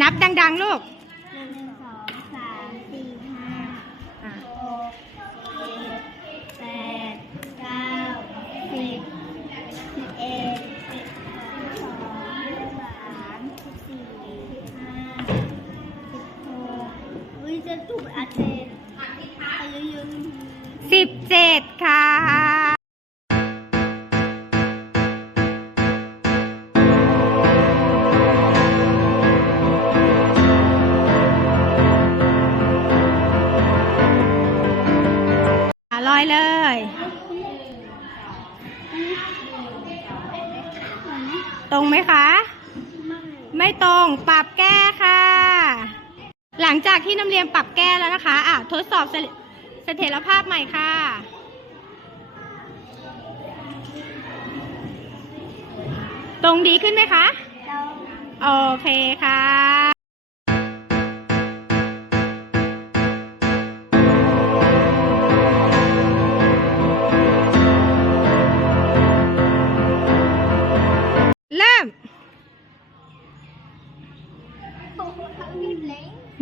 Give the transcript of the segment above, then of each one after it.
นับดัง ๆ ลูกหนึ่งสองสามสี่ห้าอะหกเจ็ดแปดเก้าสิบสิบเอ็ดสิบสองสิบสามสิบสี่สิบห้าสิบหกอุ้ยจะถูกอาเจนอายุยืนสิบเจ็ดค่ะ อะลอยเลย ตรงไหมคะ ไม่ตรงปรับแก้ค่ะ หลังจากที่น้ำเรียนปรับแก้แล้วนะคะอะทดสอบเสเสถียรภาพใหม่ค่ะตรงดีขึ้นไหมคะเราโอเคค่ะ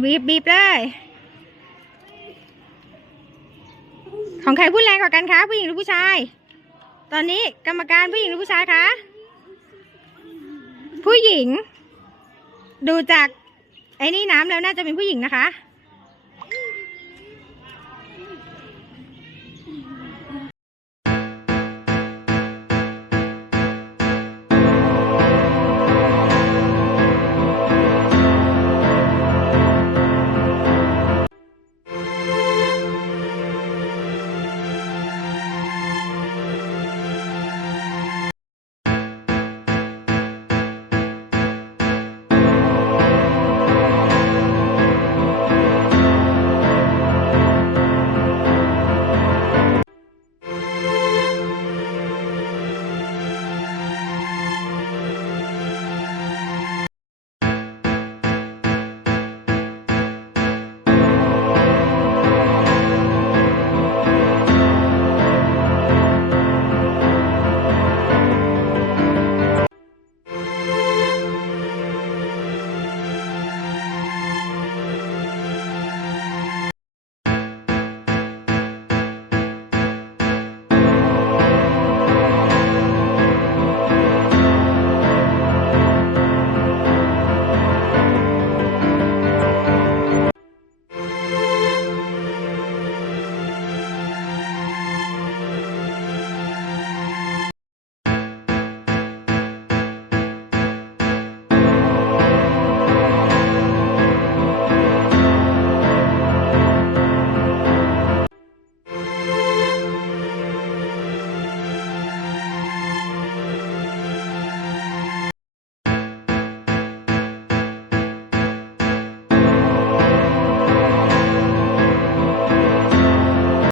บีบบีบเลย ของใครพูดแรงกว่ากันคะผู้หญิงหรือผู้ชาย ตอนนี้กรรมการผู้หญิงหรือผู้ชายคะ ผู้หญิง ดูจากไอ้นี่น้ำแล้วน่าจะเป็นผู้หญิงนะคะ